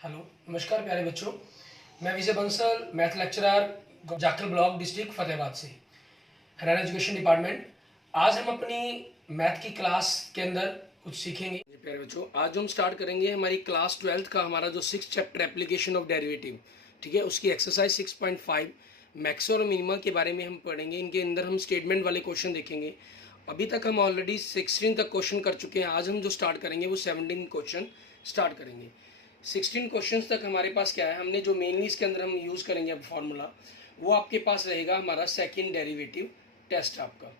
Hello, नमस्कार प्यारे बच्चों। मैं Vijay Bansal, math lecturer, Jakhal block, district Fatehabad से, हरियाणा एजुकेशन डिपार्टमेंट। आज हम अपनी मैथ की क्लास के अंदर कुछ सीखेंगे। प्यारे बच्चों, आज हम स्टार्ट करेंगे हमारी क्लास 12th का हमारा जो 6th chapter application of derivative, ठीक है, उसकी एक्सरसाइज 6.5 मैक्स और मिनिमा के बारे में हम पढ़ेंगे। इनके अंदर हम स्टेटमेंट वाले क्वेश्चन देखेंगे। अभी तक हम ऑलरेडी 16 तक क्वेश्चन कर चुके हैं। आज हम जो स्टार्ट करेंगे वो 17 क्वेश्चन स्टार्ट करेंगे। 16 क्वेश्चंस तक हमारे पास क्या है, हमने जो मेनली इसके अंदर हम यूज़ करेंगे अब फॉर्मूला, वो आपके पास रहेगा हमारा सेकंड डेरिवेटिव टेस्ट आपका,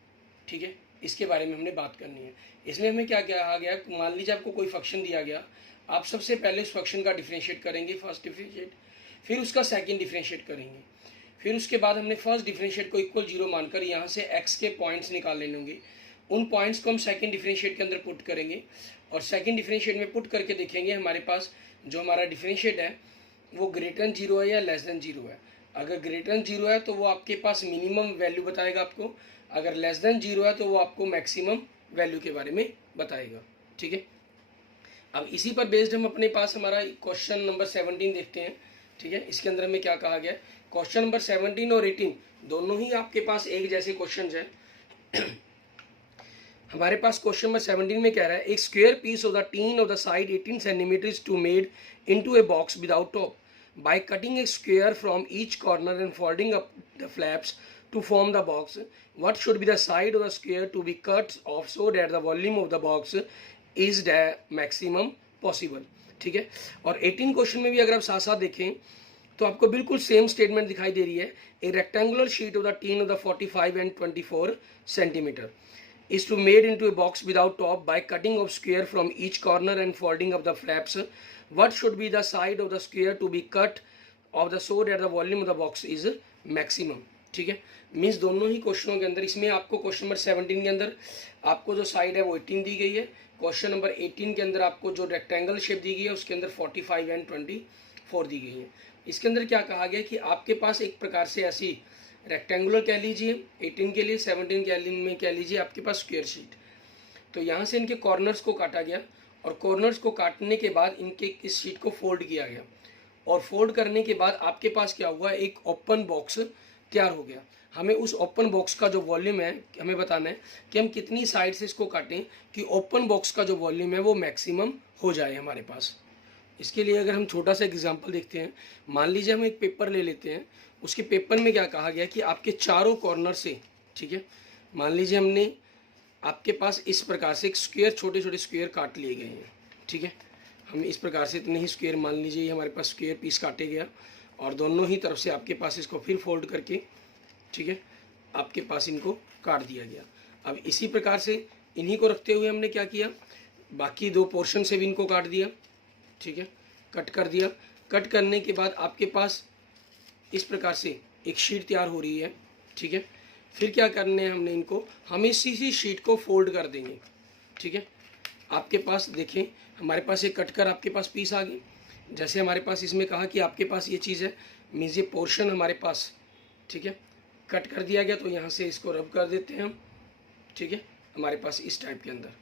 ठीक है। इसके बारे में हमने बात करनी है। इसमें हमें क्या क्या कहा गया, मान लीजिए आपको कोई फंक्शन दिया गया, आप सबसे पहले उस फंक्शन का डिफ्रेंशिएट करेंगे, फर्स्ट डिफ्रेंशिएट, फिर उसका सेकंड डिफ्रेंशिएट करेंगे, फिर उसके बाद हमने फर्स्ट डिफ्रेंशिएट को इक्वल जीरो मानकर यहाँ से एक्स के पॉइंट्स निकाल लेने होंगे। उन पॉइंट्स को हम सेकंड डिफ्रेंशिएट के अंदर पुट करेंगे और सेकंड डिफ्रेंशिएट में पुट करके देखेंगे हमारे पास जो हमारा डिफ्रेंशिएट है वो ग्रेटर देन जीरो है या लेस देन जीरो है। अगर ग्रेटर देन जीरो है तो वो आपके पास मिनिमम वैल्यू बताएगा आपको, अगर लेस देन जीरो है तो वो आपको मैक्सिमम वैल्यू के बारे में बताएगा, ठीक है। अब इसी पर बेस्ड हम अपने पास हमारा क्वेश्चन नंबर 17 देखते हैं, ठीक है। इसके अंदर में क्या कहा गया है, क्वेश्चन नंबर 17 और 18 दोनों ही आपके पास एक जैसे क्वेश्चन है। हमारे पास क्वेश्चन नंबर 17 में कह रहा है, एक square piece of the tin of the side 18 centimetre to made into a box without top by cutting a square from each corner and folding up the flaps to form the box. What should be the side of the square to be cut off so that the volume of the box is the maximum possible, ठीक है। और 18 question में भी अगर आप साथ साथ देखें तो आपको बिल्कुल सेम स्टेटमेंट दिखाई दे रही है। ए rectangular sheet of the tin of the 45 and 24 centimetre is to made into a box without top by cutting of square from each corner and folding up the flaps. What should be the side of the square to be cut of the so that the volume of the box is maximum, ठीक है। Means दोनों ही क्वेश्चनों के अंदर, इसमें आपको question number 17 के अंदर आपको जो साइड है वो 18 दी गई है, क्वेश्चन नंबर 18 के अंदर आपको जो रेक्टेंगल शेप दी गई है उसके अंदर 45 एंड 24 दी गई है। इसके अंदर क्या कहा गया कि आपके पास एक प्रकार से ऐसी रेक्टेंगुलर कह लीजिए 18 के लिए, 17 के में कह लीजिए आपके पास स्क्वायर शीट। तो यहाँ से इनके कॉर्नर्स को काटा गया और कॉर्नर्स को काटने के बाद इनके इस शीट को फोल्ड किया गया और फोल्ड करने के बाद आपके पास क्या हुआ, एक ओपन बॉक्स तैयार हो गया। हमें उस ओपन बॉक्स का जो वॉल्यूम है हमें बताना है कि हम कितनी साइड से इसको काटें कि ओपन बॉक्स का जो वॉल्यूम है वो मैक्सिमम हो जाए हमारे पास। इसके लिए अगर हम छोटा सा एग्जांपल देखते हैं, मान लीजिए हम एक पेपर ले लेते हैं, उसके पेपर में क्या कहा गया कि आपके चारों कॉर्नर से, ठीक है, मान लीजिए हमने आपके पास इस प्रकार से एक स्क्वायर, छोटे छोटे स्क्वायर काट लिए गए हैं, ठीक है। हम इस प्रकार से इतने ही स्क्वायर, मान लीजिए हमारे पास स्क्वायर पीस काटे गया और दोनों ही तरफ से आपके पास इसको फिर फोल्ड करके, ठीक है, आपके पास इनको काट दिया गया। अब इसी प्रकार से इन्हीं को रखते हुए हमने क्या किया, बाकी दो पोर्शन से भी इनको काट दिया, ठीक है, कट कर दिया। कट करने के बाद आपके पास इस प्रकार से एक शीट तैयार हो रही है, ठीक है। फिर क्या करने हैं हमने इनको, हम इसी शीट को फोल्ड कर देंगे, ठीक है। आपके पास देखें हमारे पास एक कट कर आपके पास पीस आ गई। जैसे हमारे पास इसमें कहा कि आपके पास ये चीज़ है, मीन्स ये पोर्शन हमारे पास, ठीक है, कट कर दिया गया। तो यहाँ से इसको रब कर देते हैं हम, ठीक है, हमारे पास इस टाइप के अंदर,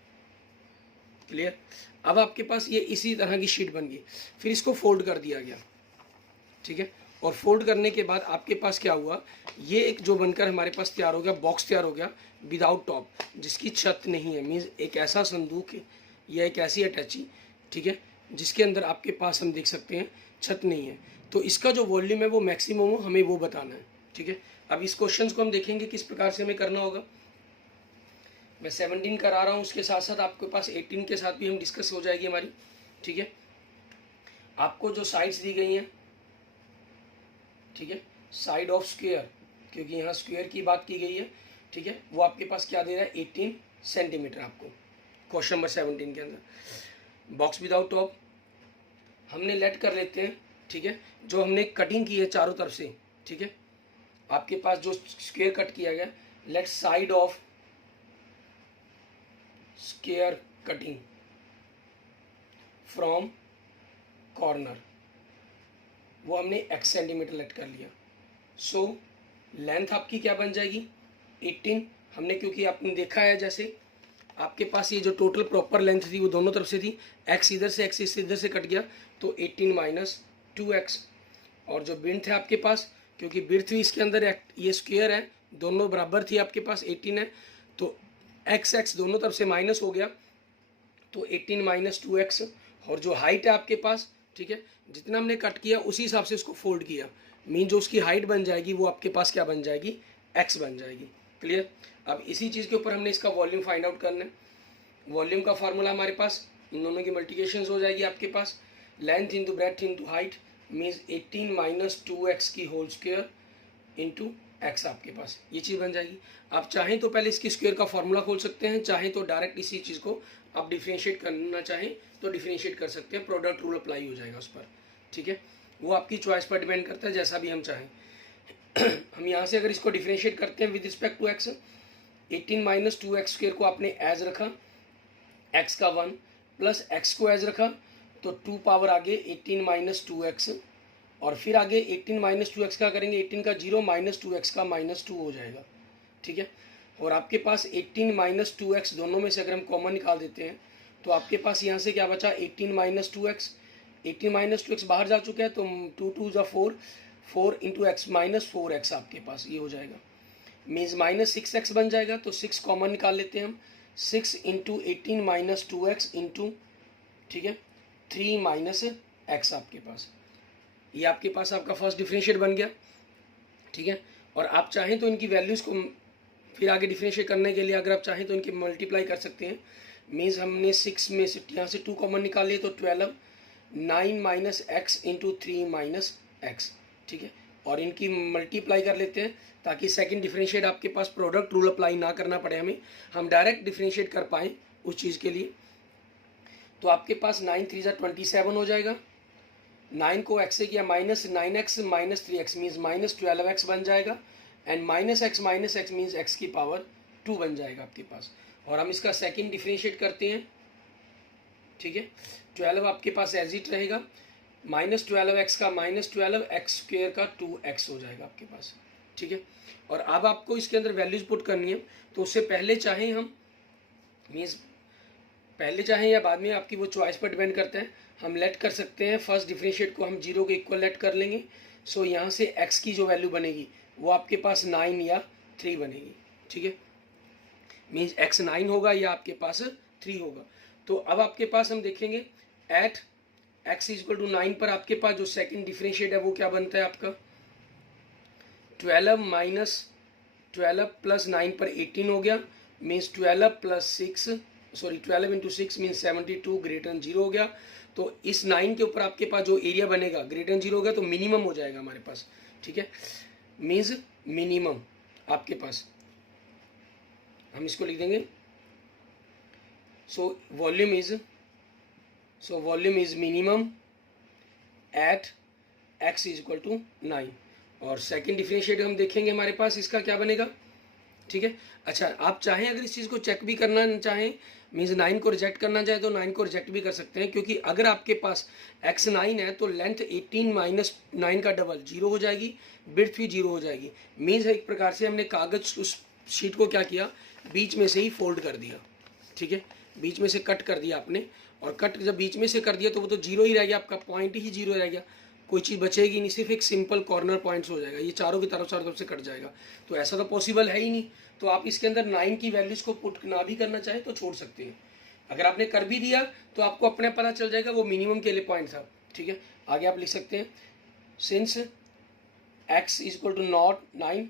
क्लियर। अब आपके पास ये इसी तरह की शीट बन गई, फिर इसको फोल्ड कर दिया गया, ठीक है। और फोल्ड करने के बाद आपके पास क्या हुआ, ये एक जो बनकर हमारे पास तैयार हो गया, बॉक्स तैयार हो गया विदाउट टॉप, जिसकी छत नहीं है। मीन्स एक ऐसा संदूक है या एक ऐसी अटैची, ठीक है, जिसके अंदर आपके पास हम देख सकते हैं छत नहीं है। तो इसका जो वॉल्यूम है वो मैक्सिमम हो, हमें वो बताना है, ठीक है। अब इस क्वेश्चन को हम देखेंगे किस प्रकार से हमें करना होगा। मैं 17 करा रहा हूँ, उसके साथ साथ आपके पास 18 के साथ भी हम डिस्कस हो जाएगी हमारी, ठीक है। आपको जो साइड्स दी गई हैं, ठीक है, साइड ऑफ स्क्वायर, क्योंकि यहाँ स्क्वायर की बात की गई है, ठीक है, वो आपके पास क्या दे रहा है, 18 सेंटीमीटर आपको क्वेश्चन नंबर 17 के अंदर। बॉक्स विदाउट टॉप हमने लेट कर लेते हैं, ठीक है, जो हमने कटिंग की है चारों तरफ से, ठीक है, आपके पास जो स्क्वायर कट किया गया, let side of square cutting from corner, वो हमने x सेंटीमीटर लेट कर लिया। सो लेंथ आपकी क्या बन जाएगी, 18। हमने क्योंकि आपने देखा है जैसे आपके पास ये जो टोटल प्रॉपर लेंथ थी वो दोनों तरफ से थी, x इधर से x इधर से कट गया तो 18 माइनस 2x। और जो बिर्थ है आपके पास, क्योंकि बिर्थ भी इसके अंदर ये स्क्वायर है, दोनों बराबर थी आपके पास 18 है, तो x दोनों तरफ से माइनस हो गया तो 18 माइनस 2x। और जो हाइट है आपके पास, ठीक है, जितना हमने कट किया उसी हिसाब से उसको फोल्ड किया, मीन जो उसकी हाइट बन जाएगी वो आपके पास क्या बन जाएगी, x बन जाएगी। क्लियर। अब इसी चीज़ के ऊपर हमने इसका वॉल्यूम फाइंड आउट करना है। वॉल्यूम का फार्मूला हमारे पास, इन दोनों की मल्टीप्लिकेशन हो जाएगी आपके पास, length into breadth into height means 18 minus 2x की होल स्क्वायर इंटू x आपके पास ये चीज़ बन जाएगी। आप चाहें तो पहले इसकी स्क्वायर का फॉर्मूला खोल सकते हैं, चाहें तो डायरेक्ट इसी चीज़ को आप डिफ्रेंशिएट करना चाहें तो डिफ्रेंशिएट कर सकते हैं, प्रोडक्ट रूल अप्लाई हो जाएगा उस पर, ठीक है। वो आपकी चॉइस पर डिपेंड करता है, जैसा भी हम चाहें। हम यहाँ से अगर इसको डिफ्रेंशिएट करते हैं with respect to x, 18 minus 2x square को आपने एज रखा, x का 1 प्लस x को एज रखा तो 2 पावर आगे 18 माइनस 2x, और फिर आगे 18 माइनस 2x का करेंगे, 18 का 0 माइनस 2x का -2 हो जाएगा, ठीक है। और आपके पास 18 माइनस 2x दोनों में से अगर हम कॉमन निकाल देते हैं तो आपके पास यहाँ से क्या बचा, 18 माइनस 2x, 18 माइनस 2x बाहर जा चुके हैं तो 2 2 जा 4, 4 इंटू एक्स माइनस 4x आपके पास ये हो जाएगा, मीन्स माइनस 6x बन जाएगा। तो 6 कॉमन निकाल लेते हैं हम, 6 इंटू 18 माइनस 2x इंटू, ठीक है, 3 माइनस x आपके पास, ये आपके पास आपका फर्स्ट डिफरेंशिएट बन गया, ठीक है। और आप चाहें तो इनकी वैल्यूज़ को फिर आगे डिफरेंशिएट करने के लिए अगर आप चाहें तो इनकी मल्टीप्लाई कर सकते हैं, मीन्स हमने 6 में से यहाँ से 2 कॉमन निकाल लिए तो 12, 9 minus x into 3 minus x, ठीक है। और इनकी मल्टीप्लाई कर लेते हैं ताकि सेकंड डिफरेंशिएट आपके पास प्रोडक्ट रूल अप्लाई ना करना पड़े हमें, हम डायरेक्ट डिफरेंशिएट कर पाएँ उस चीज़ के लिए। तो आपके पास 9 3 जा 27 हो जाएगा, 9 को x से किया minus 9x minus 3x means minus 12x बन जाएगा, and minus x means x की पावर 2 बन जाएगा आपके पास। और हम इसका सेकंड डिफरेंशिएट करते हैं, ठीक है। 12 आपके पास एज इट रहेगा, माइनस 12x का माइनस 12x स्क्वेयर का 2x हो जाएगा आपके पास, ठीक है। और अब आपको इसके अंदर वैल्यूज पुट करनी है, तो उससे पहले चाहें हम मीन्स पहले चाहें या बाद में आपकी वो चॉइस पर डिपेंड करता है, हम लेट कर सकते हैं फर्स्ट डिफरेंशिएट को हम 0 के इक्वल लेट कर लेंगे। सो यहाँ से x की जो वैल्यू बनेगी वो आपके पास 9 या 3 बनेगी, ठीक है, मीन्स x 9 होगा या आपके पास 3 होगा। तो अब आपके पास हम देखेंगे एट x इक्वल टू 9 पर आपके पास जो सेकंड डिफरेंशिएट है वो क्या बनता है आपका, 12 माइनस 12 प्लस 9 पर 18 हो गया, means 12 plus 6 sorry 12 into 6 means 72 greater than 0 हो गया। तो इस 9 के ऊपर आपके पास जो एरिया बनेगा ग्रेटर देन 0 हो गया तो मिनिमम हो जाएगा हमारे पास, ठीक है, मीन्स मिनिमम आपके पास हम इसको लिख देंगे। So volume is minimum at x is equal to 9। और सेकेंड डिफरेंशिएट हम देखेंगे हमारे पास इसका क्या बनेगा, ठीक है। अच्छा, आप चाहें अगर इस चीज़ को चेक भी करना चाहें, मीन्स 9 को रिजेक्ट करना चाहे तो 9 को रिजेक्ट भी कर सकते हैं, क्योंकि अगर आपके पास x 9 है तो लेंथ 18 माइनस 9 का डबल 0 हो जाएगी, बिर्थ भी 0 हो जाएगी, मीन्स एक प्रकार से हमने कागज़ उस शीट को क्या किया, बीच में से ही फोल्ड कर दिया, ठीक है, बीच में से कट कर दिया आपने। और कट जब बीच में से कर दिया तो वो तो 0 ही रह गया, आपका पॉइंट ही 0 रह गया, कोई चीज़ बचेगी नहीं, सिर्फ एक सिंपल कॉर्नर पॉइंट्स हो जाएगा, ये चारों तरफ से कट जाएगा। तो ऐसा तो पॉसिबल है ही नहीं, तो आप इसके अंदर 9 की वैल्यूज़ को पुट ना भी करना चाहें तो छोड़ सकते हैं। अगर आपने कर भी दिया तो आपको अपने पता चल जाएगा वो मिनिमम के लिए पॉइंट था, ठीक है। आगे आप लिख सकते हैं since x is equal to not 9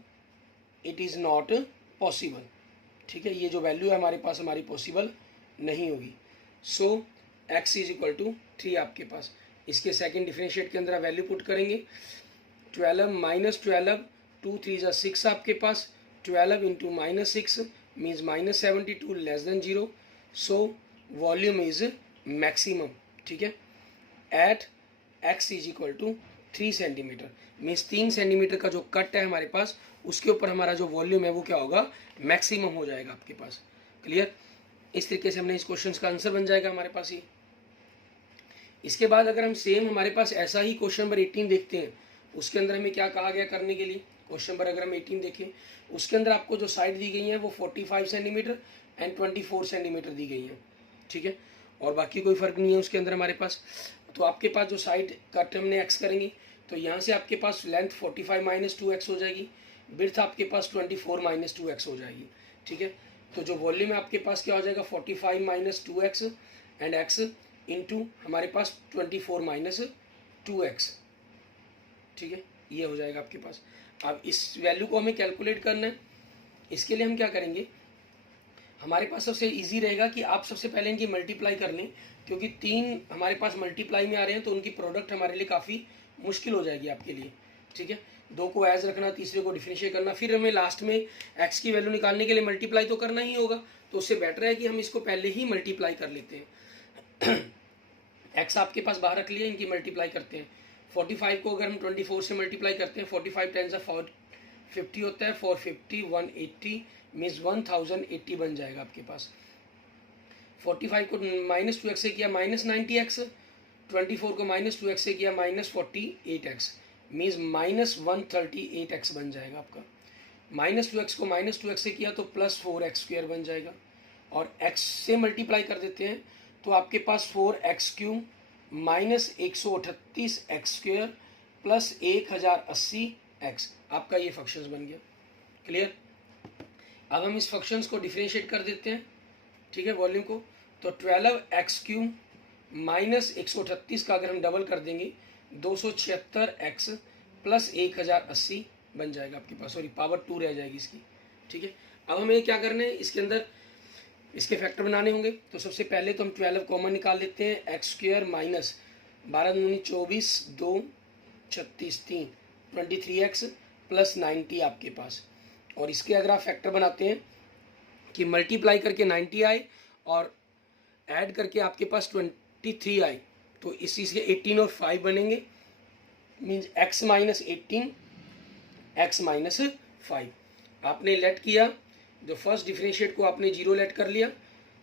it is not possible, ठीक है, ये जो वैल्यू है हमारे पास हमारी पॉसिबल नहीं होगी। सो x इज इक्वल टू 3 आपके पास, इसके सेकंड डिफरेंशिएट के अंदर वैल्यू पुट करेंगे, 12 माइनस 12 2 3 जा 6 आपके पास, 12 into minus 6 means minus 72 less than 0। So volume is maximum, ठीक है, at x is equal to 3 centimetre, means 3 centimetre का जो कट है हमारे पास उसके ऊपर हमारा जो वॉल्यूम है वो क्या होगा, मैक्सिमम हो जाएगा आपके पास। क्लियर। इस तरीके से हमने इस क्वेश्चन का आंसर बन जाएगा हमारे पास ही। इसके बाद अगर हम सेम हमारे पास ऐसा ही क्वेश्चन नंबर 18 देखते हैं, उसके अंदर हमें क्या कहा गया करने के लिए, क्वेश्चन नंबर अगर हम 18 देखें उसके अंदर आपको जो साइड दी गई है वो 45 सेंटीमीटर, एंड 24 सेंटीमीटर दी गई है, ठीक है। और बाकी कोई फ़र्क नहीं है उसके अंदर हमारे पास। तो आपके पास जो साइड कट हमने एक्स करेंगे, तो यहाँ से आपके पास लेंथ 45 माइनस 2x हो जाएगी, बिर्थ आपके पास 24 माइनस 2x हो जाएगी, ठीक है। तो जो वॉल्यूम है आपके पास क्या हो जाएगा, 45 minus 2x and x into हमारे पास 24 माइनस 2x, ठीक है, ये हो जाएगा आपके पास। अब इस वैल्यू को हमें कैलकुलेट करना है। इसके लिए हम क्या करेंगे, हमारे पास सबसे इजी रहेगा कि आप सबसे पहले इनकी मल्टीप्लाई कर लें, क्योंकि 3 हमारे पास मल्टीप्लाई में आ रहे हैं तो उनकी प्रोडक्ट हमारे लिए काफ़ी मुश्किल हो जाएगी आपके लिए, ठीक है। 2 को एज रखना, तीसरे को डिफरेंशिएट करना, फिर हमें लास्ट में एक्स की वैल्यू निकालने के लिए मल्टीप्लाई तो करना ही होगा। तो उससे बेटर है कि हम इसको पहले ही मल्टीप्लाई कर लेते हैं। एक्स आपके पास बाहर रख लिया, इनकी मल्टीप्लाई करते हैं। 45 को अगर हम 24 से मल्टीप्लाई करते हैं, 45 टेंस 50 होता है, 450 180 मीन्स 1080 बन जाएगा आपके पास। 45 को माइनस 2x से किया माइनस 90x, 24 को माइनस 2x से किया minus 48x, means minus 138x बन जाएगा आपका। माइनस 2x को माइनस 2x से किया तो प्लस 4x² बन जाएगा, और x से मल्टीप्लाई कर देते हैं तो आपके पास 4x³ minus 138x² plus 1080x, आपका ये फंक्शंस बन गया। क्लियर। अब हम इस फंक्शंस को डिफरेंशिएट कर देते हैं, ठीक है, वॉल्यूम को। तो 12x³ माइनस 138 का अगर हम डबल कर देंगे 276x प्लस 1080 बन जाएगा आपके पास, सॉरी पावर 2 रह जाएगी इसकी, ठीक है। अब हमें क्या करना है, इसके अंदर इसके फैक्टर बनाने होंगे। तो सबसे पहले तो हम 12 कॉमन निकाल लेते हैं, x² माइनस 12 दूनी 24 2 36 3 23x प्लस 90 आपके पास। और इसके अगर आप फैक्टर बनाते हैं कि मल्टीप्लाई करके 90 आए और ऐड करके आपके पास 23 आए, तो इस चीज़ के 18 और 5 बनेंगे, means x minus 18 x minus 5। आपने लेट किया, जो फर्स्ट डिफरेंशिएट को आपने 0 लेट कर लिया,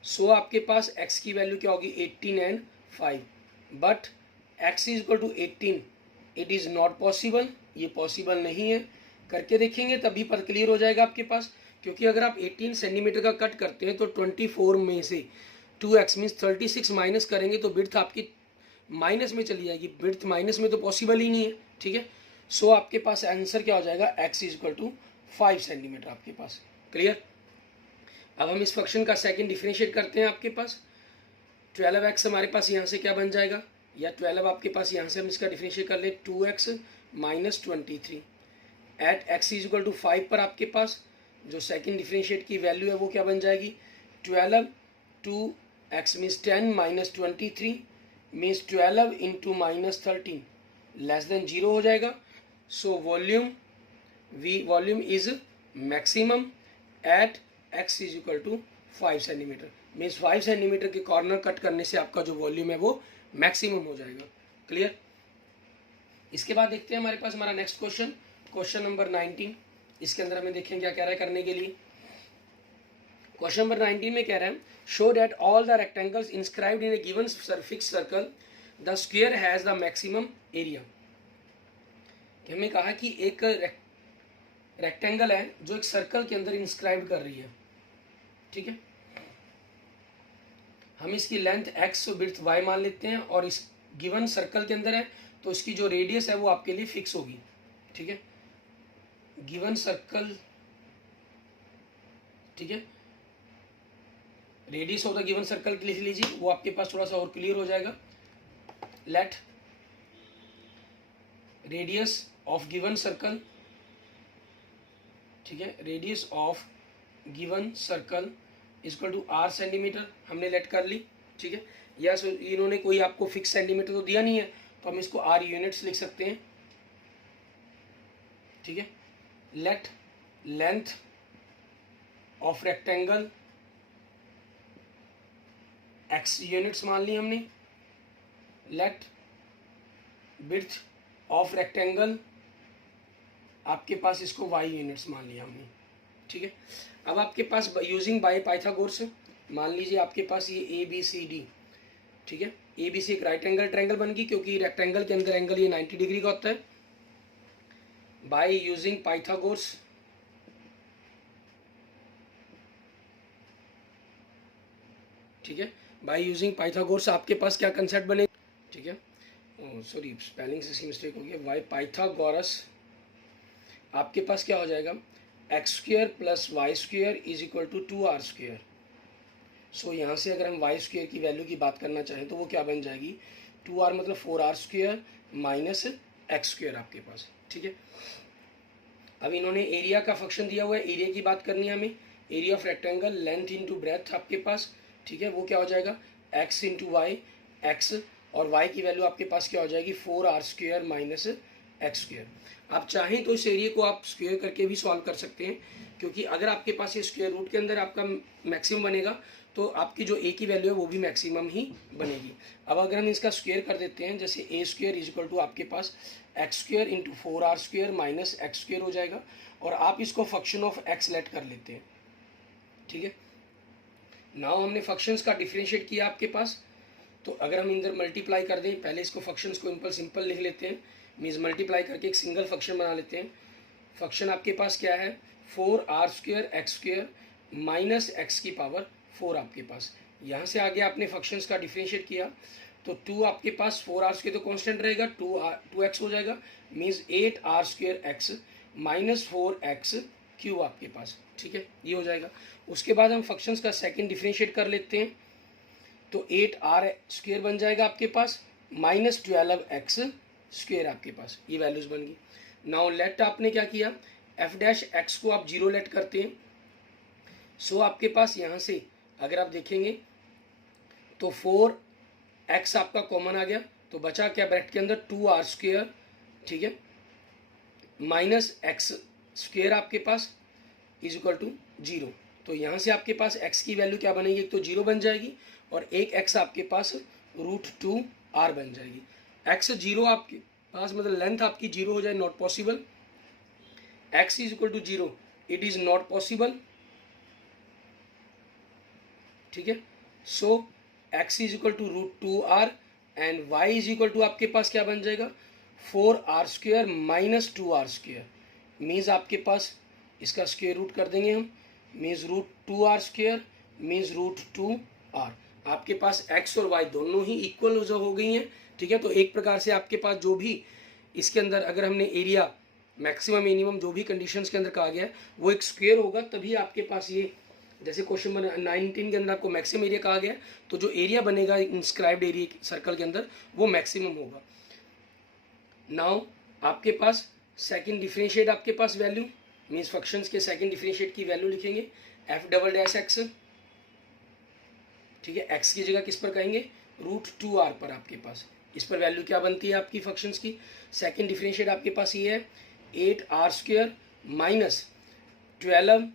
सो आपके पास x की वैल्यू क्या होगी 18 and 5, but x is equal to 18, it is not possible, ये पॉसिबल नहीं है। करके देखेंगे तभी पर क्लियर हो जाएगा आपके पास, क्योंकि अगर आप 18 सेंटीमीटर का कट करते हैं तो 24 में से 2x मीन्स 36 माइनस करेंगे तो बिर्थ आपकी माइनस में चली जाएगी, बिर्थ माइनस में तो पॉसिबल ही नहीं है, ठीक है। सो आपके पास आंसर क्या हो जाएगा, x is equal to 5 centimetre आपके पास। क्लियर। अब हम इस फंक्शन का सेकंड डिफरेंशिएट करते हैं। आपके पास 12x हमारे पास यहाँ से क्या बन जाएगा, या 12 आपके पास यहाँ से हम इसका डिफरेंशिएट कर ले 2x minus 23 at x is equal to 5 पर आपके पास जो सेकंड डिफरेंशिएट की वैल्यू है वो क्या बन जाएगी 12 2x means 10 minus 23 means 12 into minus 13 less than 0 हो जाएगा। So volume is maximum at x is equal to 5 centimetre, means 5 centimetre के कॉर्नर कट करने से आपका जो वॉल्यूम है वो मैक्सिमम हो जाएगा। क्लियर। इसके बाद देखते हैं हमारे पास हमारा नेक्स्ट क्वेश्चन, क्वेश्चन नंबर 19। इसके अंदर हमें देखें क्या कह रहा है करने के लिए। क्वेश्चन नंबर 19 में कह रहा है show that all the rectangles inscribed in A given fix circle the square has the maximum area. हमें कहा कि एक रेक्टेंगल है जो एक सर्कल के अंदर इंस्क्राइब कर रही है, ठीक है। हम इसकी लेंथ x और विड्थ y मान लेते हैं और इस गिवन सर्कल के अंदर है तो इसकी जो रेडियस है वो आपके लिए फिक्स होगी, ठीक है। गिवन सर्कल, ठीक है, radius of the given circle लिख लीजिए, वो आपके पास थोड़ा सा और क्लियर हो जाएगा। Let radius of given circle, ठीक है, radius of given circle equal to r centimetre हमने लेट कर ली, ठीक है। या इन्होंने कोई आपको फिक्स सेंटीमीटर तो दिया नहीं है तो हम इसको r यूनिट्स लिख सकते हैं, ठीक है। Late length of rectangle x units मान ली हमने। लेट विड्थ ऑफ रेक्टेंगल आपके पास इसको y यूनिट्स मान लिया हमने, ठीक है। अब आपके पास यूजिंग बाय पाइथागोरस मान लीजिए आपके पास ये ABCD, ठीक है। ABC एक राइट एंगल ट्रायंगल बन गई क्योंकि रेक्टेंगल के अंदर एंगल ये 90 डिग्री का होता है। बाय यूजिंग पाइथागोरस ठीक है। बाय यूजिंग पाइथागोरस आपके पास क्या कंसेप्ट बने, ठीक है, सॉरी स्पेलिंग से मिस्टेक हो गया, बाय पाइथागोरस आपके पास क्या हो जाएगा, x square plus y square is equal to 2r square. So यहाँ से अगर हम वाई स्क्वेयर की वैल्यू की बात करना चाहें तो वो क्या बन जाएगी, 2r मतलब 4r square minus x square आपके पास, ठीक है। अब इन्होंने एरिया का फंक्शन दिया हुआ है, एरिया की बात करनी है हमें, area of rectangle length into breath आपके पास, ठीक है, वो क्या हो जाएगा x इंटू वाई, एक्स और y की वैल्यू आपके पास क्या हो जाएगी 4r square minus x square. आप चाहें तो इस एरिया को आप स्क्वेयर करके भी सॉल्व कर सकते हैं, क्योंकि अगर आपके पास ये स्क्वेयर रूट के अंदर आपका मैक्सिमम बनेगा तो आपकी जो a की वैल्यू है वो भी मैक्सिमम ही बनेगी। अब अगर हम इसका स्क्वेयर कर देते हैं, जैसे a square is equal to आपके पास x square into 4r square minus x square हो जाएगा, और आप इसको फंक्शन ऑफ x लेट कर लेते हैं, ठीक है। नाउ हमने फंक्शंस का डिफरेंशिएट किया आपके पास, तो अगर हम इधर मल्टीप्लाई कर दें, पहले इसको फंक्शंस को सिंपल लिख लेते हैं, मीन्स मल्टीप्लाई करके एक सिंगल फंक्शन बना लेते हैं। फंक्शन आपके पास क्या है 4r square x square minus x की पावर 4 आपके पास। यहाँ से आगे आपने फंक्शंस का डिफरेंशिएट किया तो 2 आपके पास 4r स्क्वेयर तो कांस्टेंट रहेगा, 2x हो जाएगा, means 8r square x minus 4x cube आपके पास, ठीक है, ये हो जाएगा। उसके बाद हम फंक्शंस का सेकंड डिफरेंशिएट कर लेते हैं, तो 8r स्क्वेयर बन जाएगा आपके पास माइनस 12x स्क्वेयर आपके पास, ये वैल्यूज बन गई। नाउ लेट आपने क्या किया, एफ डैश एक्स को आप जीरो लेट करते हैं, सो आपके पास यहाँ से अगर आप देखेंगे तो 4x आपका कॉमन आ गया, तो बचा क्या ब्रैकेट के अंदर 2r स्क्वेयर, ठीक है, माइनस एक्स स्क्वेयर आपके पास इज इक्वल टू 0। तो यहाँ से आपके पास x की वैल्यू क्या बनेगी, एक तो 0 बन जाएगी और एक x आपके पास √2r बन जाएगी। x 0 आपके पास मतलब लेंथ आपकी 0 हो जाए, not possible, x is equal to 0 it is not possible, ठीक है। So x is equal to √2r and y is equal to आपके पास क्या बन जाएगा 4r square minus 2r square, means आपके पास इसका स्क्वेयर रूट कर देंगे हम, means √2r square means √2r। आपके पास x और y दोनों ही इक्वल जो हो गई हैं, ठीक है। तो एक प्रकार से आपके पास जो भी इसके अंदर अगर हमने एरिया मैक्सिमम मिनिमम जो भी कंडीशंस के अंदर कहा गया है वो एक स्क्वेयर होगा, तभी आपके पास ये जैसे क्वेश्चन 19 के अंदर आपको मैक्सिमम एरिया कहा गया है, तो जो एरिया बनेगा इंस्क्राइब्ड एरिया सर्कल के अंदर वो मैक्सिमम होगा। नाउ आपके पास सेकंड डिफरेंशिएट आपके पास वैल्यू मीन्स फंक्शंस के सेकंड डिफरेंशिएट की वैल्यू लिखेंगे एफ डबल डैश एक्स, ठीक है, एक्स की जगह किस पर कहेंगे √2r पर आपके पास, इस पर वैल्यू क्या बनती है आपकी फंक्शंस की। सेकंड डिफरेंशिएट आपके पास ये है 8r square minus 12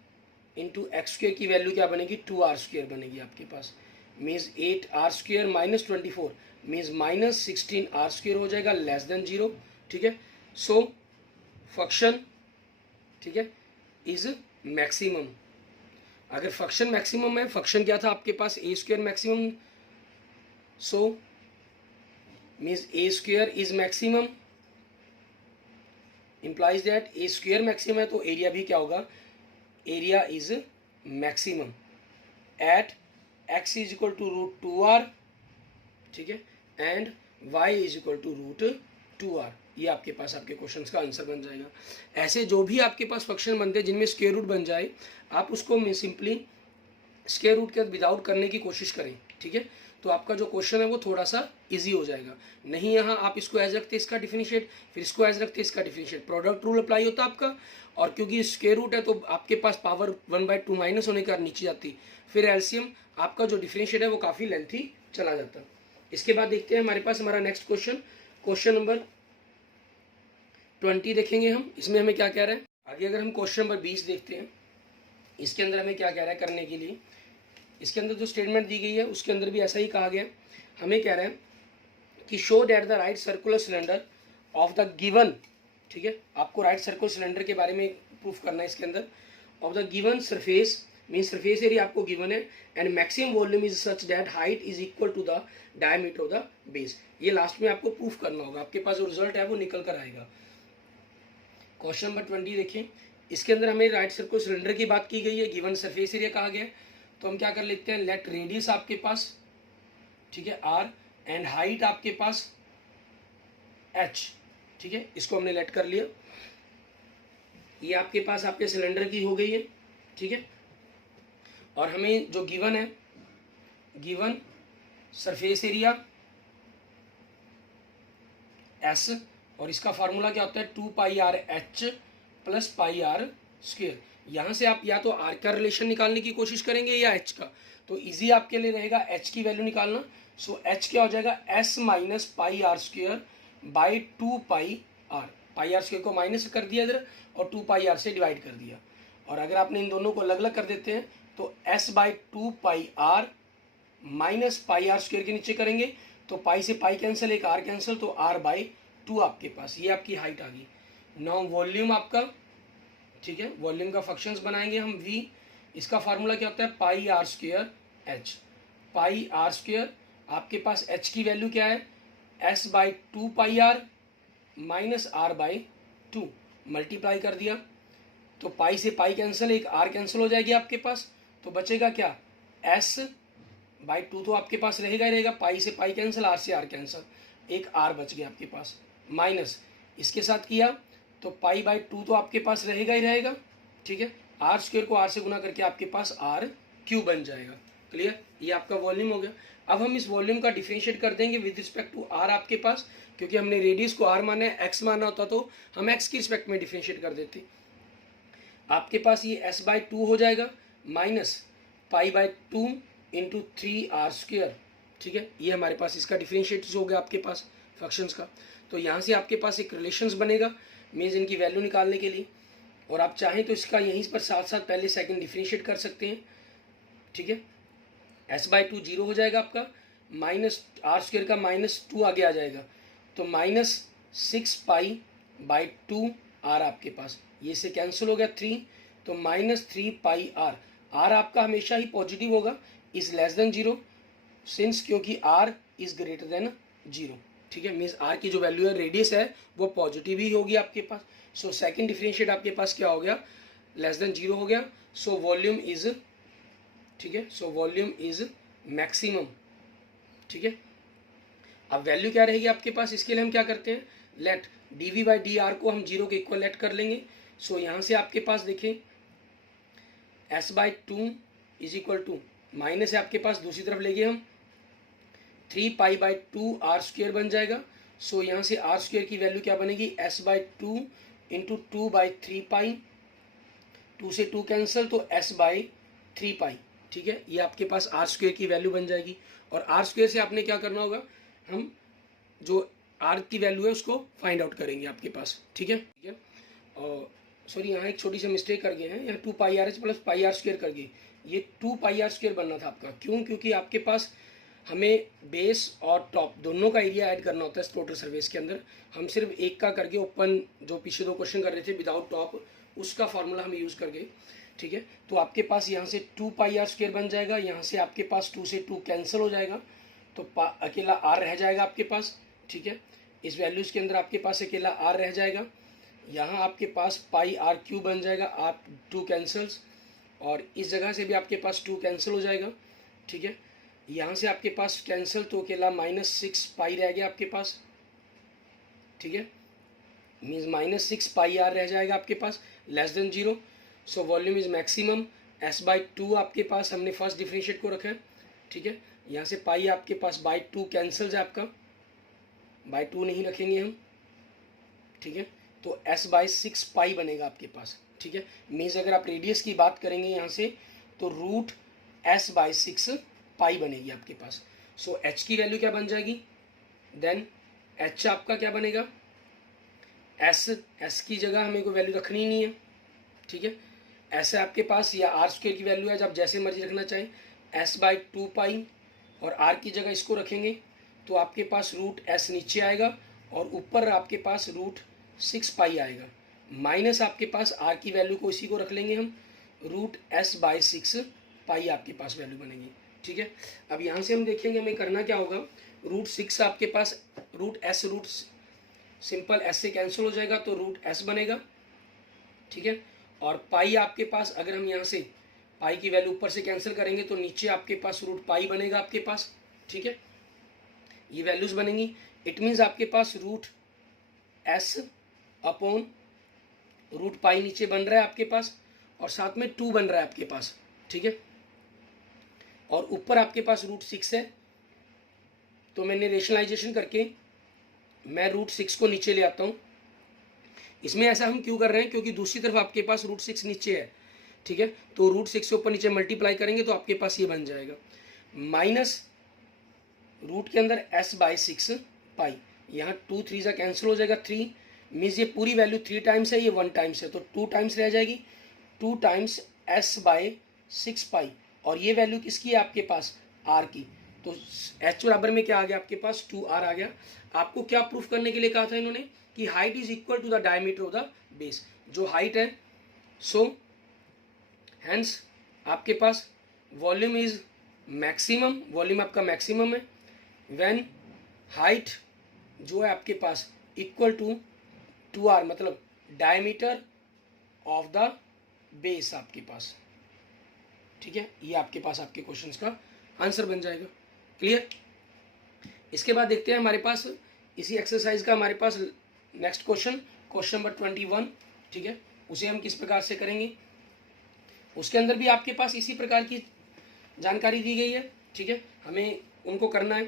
into x square की वैल्यू क्या बनेगी 2r स्क्वेयर बनेगी आपके पास, means 8r square minus 24 means minus 16r square हो जाएगा लेस देन 0, ठीक है। सो फंक्शन, ठीक है, इज मैक्सिमम। अगर फंक्शन मैक्सिमम है, फंक्शन क्या था आपके पास A square maximum, so means A square is maximum implies that A square maximum है तो एरिया भी क्या होगा, area is maximum at x is equal to √2r, ठीक है, and y is equal to √2r। ये आपके पास आपके क्वेश्चंस का आंसर बन जाएगा। ऐसे जो भी आपके पास फंक्शन बनते हैं जिनमें स्क्वायर रूट बन जाए, आप उसको सिंपली स्क्वायर रूट के विदाउट करने की कोशिश करें, ठीक है, तो आपका जो क्वेश्चन है वो थोड़ा सा इजी हो जाएगा। नहीं यहाँ आप इसको एज रखते इसका डिफरेंशिएट, फिर इसको एज रखते इसका डिफरेंशिएट, प्रोडक्ट रूल अप्लाई होता आपका, और क्योंकि स्क्वायर रूट है तो आपके पास पावर 1/2 माइनस होने का नीचे जाती, फिर एलसीएम आपका जो डिफरेंशिएट है वो काफ़ी लेंथी चला जाता। इसके बाद देखते हैं हमारे पास हमारा नेक्स्ट क्वेश्चन, क्वेश्चन नंबर 20 देखेंगे हम, इसमें हमें क्या कह रहा है। आगे अगर हम क्वेश्चन नंबर 20 देखते हैं, इसके अंदर हमें क्या कह रहा है करने के लिए, इसके अंदर जो स्टेटमेंट दी गई है उसके अंदर भी ऐसा ही कहा गया, हमें कह रहा है कि show that the right circular cylinder of the given, ठीक है, आपको राइट सर्कुलर सिलेंडर के बारे में प्रूफ करना है इसके अंदर, of the given surface means surface area आपको गिवन है, and maximum volume is such that height is equal to the diameter of the base. ये लास्ट में आपको प्रूफ करना होगा, आपके पास जो रिजल्ट है वो निकल कर आएगा। क्वेश्चन नंबर 20 देखिए, इसके अंदर हमें राइट सर्कुलर सिलेंडर की बात की गई है, गिवन सरफेस एरिया कहा गया है, तो हम क्या कर लेते हैं, लेट रेडियस आपके पास, ठीक है, आर, एंड हाइट आपके पास एच, ठीक है, इसको हमने लेट कर लिया। ये आपके पास आपके सिलेंडर की हो गई है, ठीक है। और हमें जो गिवन है, गिवन सरफेस एरिया एस, और इसका फार्मूला क्या होता है, 2πr/h प्लस πr²। यहाँ से आप या तो आर का रिलेशन निकालने की कोशिश करेंगे या एच का, तो इजी आपके लिए रहेगा एच की वैल्यू निकालना। सो एच क्या हो जाएगा, s minus πr² by 2πr, πr² को माइनस कर दिया इधर और 2πr से डिवाइड कर दिया। और अगर आपने इन दोनों को अलग अलग कर देते हैं तो s by 2πr minus πr² के नीचे करेंगे तो पाई से पाई कैंसिल, एक आर कैंसिल, तो r बाई 2 आपके पास, ये आपकी हाइट आ गई। नाउ वॉल्यूम आपका, ठीक है, वॉल्यूम का फंक्शंस बनाएंगे हम v, इसका फार्मूला क्या होता है, πr²h। πr² आपके पास h की वैल्यू क्या है, s by 2πr minus r by 2, multiply कर दिया तो पाई से पाई कैंसिल, एक r कैंसिल हो जाएगी आपके पास, तो बचेगा क्या, s बाई 2 तो आपके पास रहेगा ही रहेगा, पाई से पाई कैंसिल, r से r कैंसिल, एक r बच गया आपके पास, माइनस इसके साथ किया तो पाई बाई 2 तो आपके पास रहेगा ही रहेगा, ठीक है, r² को r से गुना करके आपके पास r³ बन जाएगा। क्लियर, ये आपका वॉल्यूम हो गया। अब हम इस वॉल्यूम का डिफरेंशिएट कर देंगे विद रिस्पेक्ट टू r आपके पास, क्योंकि हमने रेडियस को r माना है, x माना होता तो हम x की रिस्पेक्ट में डिफरेंशिएट कर देते। आपके पास ये s बाई 2 हो जाएगा minus pi by 2 into 3r², ठीक है, ये हमारे पास इसका डिफरेंशिएट हो गया आपके पास फंक्शंस का। तो यहाँ से आपके पास एक रिलेशंस बनेगा मीन्स इनकी वैल्यू निकालने के लिए, और आप चाहें तो इसका यहीं पर साथ साथ पहले सेकंड डिफरेंशिएट कर सकते हैं, ठीक है। s बाई 2 जीरो हो जाएगा आपका, माइनस r² का -2 आगे आ जाएगा तो माइनस 6π बाई 2r आपके पास, ये से कैंसिल हो गया 3, तो माइनस 3πr। r आपका हमेशा ही पॉजिटिव होगा, इज लेस देन 0 सिंस, क्योंकि r इज ग्रेटर देन 0, ठीक है, मीन्स r की जो वैल्यू है, रेडियस है, वो पॉजिटिव ही होगी आपके पास। सो सेकंड डिफरेंशिएट आपके पास क्या हो गया, लेस देन 0 हो गया। सो वॉल्यूम इज, ठीक है, सो वॉल्यूम इज मैक्सिमम, ठीक है। अब वैल्यू क्या रहेगी आपके पास, इसके लिए हम क्या करते हैं, लेट dv बाई dr को हम 0 के इक्वल लेट कर लेंगे। सो यहाँ से आपके पास देखें s by 2 is equal to, minus है आपके पास, दूसरी तरफ लेंगे हम 3π बाई 2r² बन जाएगा। सो यहाँ से r² की वैल्यू क्या बनेगी, s बाई 2 इंटू 2 बाई 3π, 2 से 2 कैंसिल, तो s बाई 3π, ठीक है, ये आपके पास r² की वैल्यू बन जाएगी। और r² से आपने क्या करना होगा, हम जो r की वैल्यू है उसको फाइंड आउट करेंगे आपके पास, ठीक है, ठीक है। और सॉरी, यहाँ एक छोटी सी मिस्टेक कर गए हैं, यहाँ 2πrh प्लस πr² कर गए, ये 2πr² बनना था आपका, क्यों, क्योंकि आपके पास हमें बेस और टॉप दोनों का एरिया ऐड करना होता है टोटल सर्फेस के अंदर। हम सिर्फ एक का करके ओपन जो पीछे 2 क्वेश्चन कर रहे थे विदाउट टॉप, उसका फार्मूला हम यूज़ कर गए, ठीक है। तो आपके पास यहाँ से 2πr² बन जाएगा, यहाँ से आपके पास 2 से 2 कैंसिल हो जाएगा, तो अकेला r रह जाएगा आपके पास, ठीक है। इस वैल्यूज़ के अंदर आपके पास अकेला r रह जाएगा, यहाँ आपके पास πr³ बन जाएगा, आप 2 कैंसल्स, और इस जगह से भी आपके पास 2 कैंसिल हो जाएगा, ठीक है। यहाँ से आपके पास कैंसिल, तो अकेला -6π रह गया आपके पास, ठीक है, मीन्स -6πr रह जाएगा आपके पास, less than 0। So volume is maximum, s by 2 आपके पास हमने फर्स्ट डिफरेंशिएट को रखा है, ठीक है। यहाँ से पाई आपके पास बाई 2 कैंसिल है आपका, बाई 2 नहीं रखेंगे हम, ठीक है, तो s बाई 6π बनेगा आपके पास, ठीक है। मीन्स अगर आप रेडियस की बात करेंगे यहाँ से तो रूट s बाई 6π बनेगी आपके पास। सो h की वैल्यू क्या बन जाएगी, देन h आपका क्या बनेगा, s की जगह हमें कोई वैल्यू रखनी ही नहीं है, ठीक है। ऐसे आपके पास या r² की वैल्यू है, जब जैसे मर्जी रखना चाहें, s बाई 2π, और r की जगह इसको रखेंगे तो आपके पास रूट s नीचे आएगा और ऊपर आपके पास रूट 6π आएगा, माइनस आपके पास r की वैल्यू को इसी को रख लेंगे हम, रूट s बाई 6π आपके पास वैल्यू बनेगी, ठीक है। अब यहाँ से हम देखेंगे हमें करना क्या होगा, रूट 6 आपके पास, root s, root simple s से कैंसिल हो जाएगा तो रूट s बनेगा, ठीक है। और पाई आपके पास अगर हम यहाँ से पाई की वैल्यू ऊपर से कैंसिल करेंगे तो नीचे आपके पास रूट पाई बनेगा आपके पास, ठीक है, ये वैल्यूज बनेंगी। इट मीन्स आपके पास root S upon root pi नीचे बन रहा है आपके पास, और साथ में 2 बन रहा है आपके पास, ठीक है, और ऊपर आपके पास रूट 6 है। तो मैंने रेशनलाइजेशन करके मैं रूट 6 को नीचे ले आता हूँ। इसमें ऐसा हम क्यों कर रहे हैं, क्योंकि दूसरी तरफ आपके पास रूट 6 नीचे है, ठीक है, तो रूट 6 से ऊपर नीचे मल्टीप्लाई करेंगे तो आपके पास ये बन जाएगा माइनस रूट के अंदर s बाई 6 पाई, यहाँ 2 3 जा कैंसिल हो जाएगा, 3 मीन्स ये पूरी वैल्यू 3 टाइम्स है, ये 1 टाइम्स है, तो 2 टाइम्स रह जाएगी, 2 टाइम्स s बाई 6 पाई, और ये वैल्यू किसकी है आपके पास, r की, तो h बराबर में क्या आ गया आपके पास 2r आ गया। आपको क्या प्रूफ करने के लिए कहा था इन्होंने कि height is equal to the diameter of the base, जो हाइट है, सो हेंस आपके पास वॉल्यूम इज मैक्सिमम, वॉल्यूम आपका मैक्सिमम है व्हेन हाइट जो है आपके पास इक्वल टू 2r, मतलब डायमीटर ऑफ द बेस आपके पास, ठीक है, ये आपके पास आपके क्वेश्चंस का आंसर बन जाएगा। क्लियर। इसके बाद देखते हैं हमारे पास इसी एक्सरसाइज का हमारे पास नेक्स्ट क्वेश्चन, क्वेश्चन नंबर 21, ठीक है, उसे हम किस प्रकार से करेंगे। उसके अंदर भी आपके पास इसी प्रकार की जानकारी दी गई है, ठीक है, हमें उनको करना है।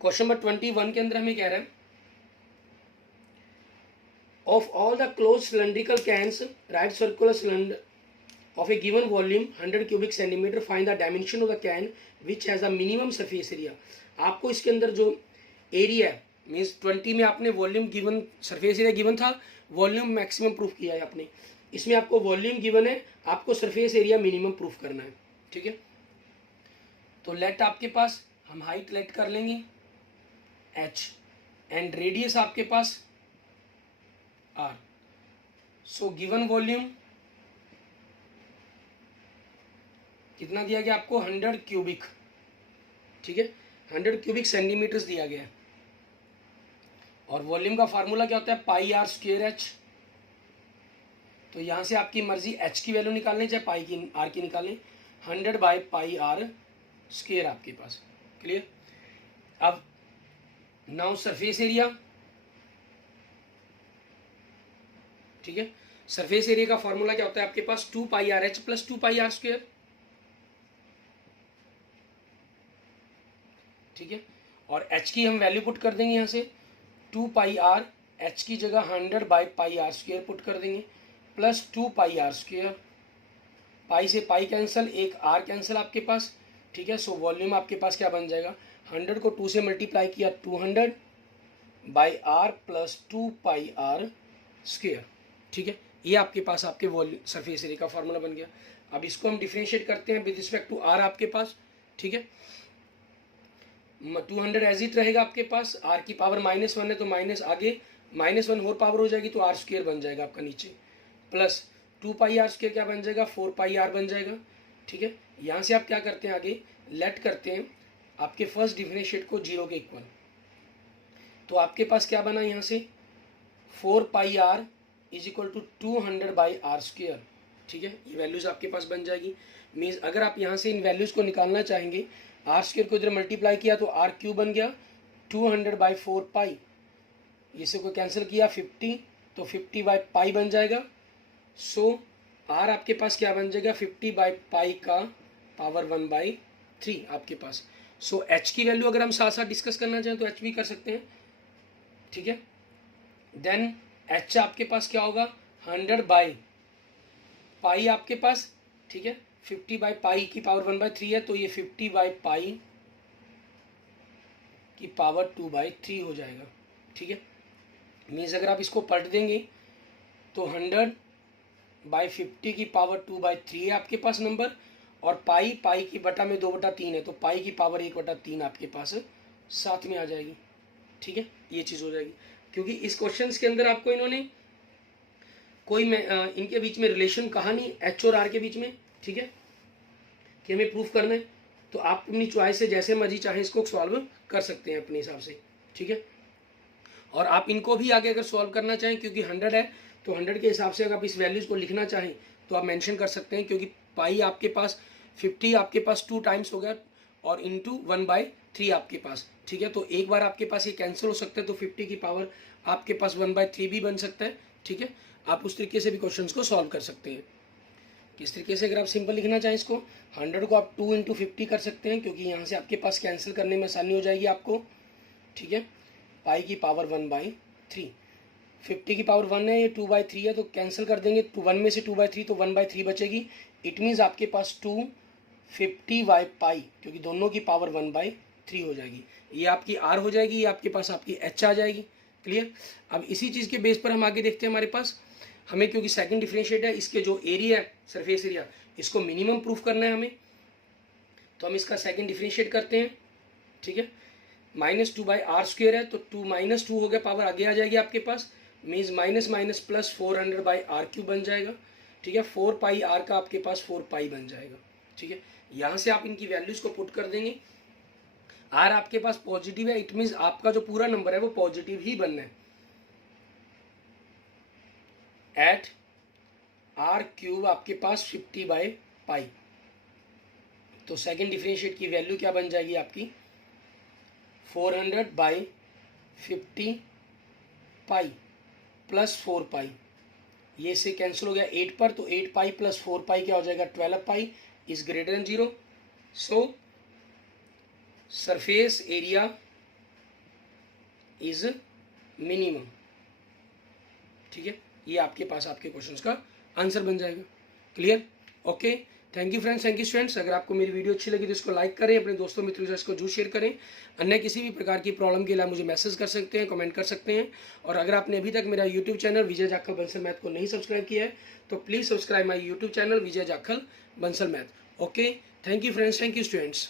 क्वेश्चन नंबर 21 के अंदर हमें कह रहा है of all the close cylindrical cans right circular cylinder of a given volume 100 cubic centimeter, find the dimension of the can which has a minimum surface area। आपको इसके अंदर जो एरिया है मीन्स 20 में आपने volume given, surface area given था, volume maximum proof किया है आपने, इसमें आपको वॉल्यूम गिवन है, आपको सरफेस एरिया मिनिमम प्रूफ करना है, ठीक है। तो लेट आपके पास हम हाइट लेट कर लेंगे h एंड रेडियस आपके पास r। सो गिवन वॉल्यूम कितना दिया गया आपको 100 क्यूबिक, ठीक है, 100 क्यूबिक सेंटीमीटर्स दिया गया है, और वॉल्यूम का फार्मूला क्या होता है पाई आर स्क्वायर एच। तो यहां से आपकी मर्जी एच की वैल्यू निकालने चाहे पाई की आर की निकालें, 100 बाई पाई आर स्क्वायर आपके पास। क्लियर। अब नाउ सरफेस एरिया, ठीक है, सरफेस एरिया का फॉर्मूला क्या होता है आपके पास 2 pi R H plus 2 pi R square, ठीक है, और h की हम वैल्यू पुट कर देंगे यहाँ से 2 पाई आर, h की जगह 100 by pi R square put कर देंगे, plus 2 pi R square, pi से पाई कैंसिल, एक आर कैंसिल आपके पास, ठीक है। सो वॉल्यूम आपके पास क्या बन जाएगा, 100 को 2 से मल्टीप्लाई किया 200 by R plus 2 pi R square, ठीक है, ये आपके पास आपके वॉल्यूम सरफेस एरिया का फॉर्मूला बन गया। अब इसको हम डिफरेंशिएट करते हैं विद रिस्पेक्ट टू आर आपके पास, ठीक है, 200 एज इट रहेगा आपके पास, r की पावर -1 है तो माइनस आगे -1 और पावर हो जाएगी तो r स्क्वायर बन जाएगा आपका नीचे, प्लस 2 पाई आर स्क्वायर क्या बन जाएगा 4 पाई आर बन जाएगा, ठीक है। यहाँ से आप क्या करते हैं आगे लेट करते हैं आपके फर्स्ट डिफरेंशिएट को 0 के इक्वल, तो आपके पास क्या बना यहाँ से 4 pi R is equal to 200 by R square, ठीक है, ये वैल्यूज आपके पास बन जाएगी। मीन्स अगर आप यहाँ से इन वैल्यूज को निकालना चाहेंगे, आर स्क्वायर को इधर मल्टीप्लाई किया तो आर क्यू बन गया 200 बाई 4 पाई, इसे को कैंसिल किया 50 तो 50 बाई पाई बन जाएगा। सो आर आपके पास क्या बन जाएगा 50 बाई पाई का पावर 1/3 आपके पास। सो एच की वैल्यू अगर हम साथ साथ डिस्कस करना चाहें तो एच भी कर सकते हैं, ठीक है। देन एच आपके पास क्या होगा 100 बाई पाई आपके पास, ठीक है, 50 बाई पाई की पावर 1/3 है तो ये 50 बाई पाई की पावर 2/3 हो जाएगा, ठीक है। मीन्स अगर आप इसको पलट देंगे तो 100 बाई 50 की पावर 2/3 है आपके पास नंबर, और पाई पाई की बटा में 2/3 है तो पाई की पावर 1/3 आपके पास साथ में आ जाएगी, ठीक है, ये चीज़ हो जाएगी। क्योंकि इस क्वेश्चन के अंदर आपको इन्होंने कोई इनके बीच में रिलेशन कहा नहीं एच और आर के बीच में, ठीक है, कि हमें प्रूफ करना है, तो आप अपनी चॉइस से जैसे मर्जी चाहें इसको सॉल्व कर सकते हैं अपने हिसाब से, ठीक है। और आप इनको भी आगे अगर सॉल्व करना चाहें क्योंकि 100 है तो 100 के हिसाब से अगर आप इस वैल्यूज़ को लिखना चाहें तो आप मेंशन कर सकते हैं, क्योंकि पाई आपके पास 50 आपके पास 2 टाइम्स हो गया और इंटू 1/3 आपके पास, ठीक है। तो एक बार आपके पास ये कैंसिल हो सकता है, तो 50 की पावर आपके पास 1/3 भी बन सकता है, ठीक है। आप उस तरीके से भी क्वेश्चंस को सॉल्व कर सकते हैं। किस तरीके से, अगर आप सिंपल लिखना चाहें इसको, 100 को आप 2 × 50 कर सकते हैं, क्योंकि यहाँ से आपके पास कैंसिल करने में आसानी हो जाएगी आपको, ठीक है। पाई की पावर 1/3, 50 की पावर 1 है, ये 2/3 है, तो कैंसिल कर देंगे, 1 में से 2/3 तो 1/3 बचेगी। इट मीन्स आपके पास 250/पाई, क्योंकि दोनों की पावर 1/3 हो जाएगी। ये आपकी आर हो जाएगी, ये आपके पास आपकी एच आ जाएगी। क्लियर। अब इसी चीज़ के बेस पर हम आगे देखते हैं। हमारे पास हमें, क्योंकि सेकंड डिफरेंशिएट है, इसके जो एरिया है, सरफेस एरिया, इसको मिनिमम प्रूफ करना है हमें, तो हम इसका सेकंड डिफरेंशिएट करते हैं, ठीक है। -2/r² है, तो 2 -2 हो गया, पावर आगे आ जाएगी आपके पास, means minus minus plus 400/r³ बन जाएगा, ठीक है। 4πr का आपके पास 4π बन जाएगा, ठीक है। यहाँ से आप इनकी वैल्यूज को पुट कर देंगे। r आपके पास पॉजिटिव है, इट मीन्स आपका जो पूरा नंबर है वो पॉजिटिव ही बनना है। एट r³ आपके पास 50/पाई, तो सेकेंड डिफरेंशिएट की वैल्यू क्या बन जाएगी आपकी, 400/50 प्लस 4π, ये से कैंसिल हो गया 8 पर, तो 8π प्लस 4π क्या हो जाएगा, 12π is greater than 0। So surface area is minimum, ठीक है। ये आपके पास आपके क्वेश्चंस का आंसर बन जाएगा। Clear. Okay, thank you friends, thank you students. अगर आपको मेरी वीडियो अच्छी लगी तो इसको लाइक करें, अपने दोस्तों मित्रों से इसको जरूर शेयर करें। अन्य किसी भी प्रकार की प्रॉब्लम के लिए मुझे मैसेज कर सकते हैं, कमेंट कर सकते हैं। और अगर आपने अभी तक मेरा यूट्यूब चैनल विजय जाखल बंसल मैथ को नहीं सब्सक्राइब किया है तो please subscribe my YouTube channel Vijay Jakhal Bansal math. Okay, thank you friends, thank you students.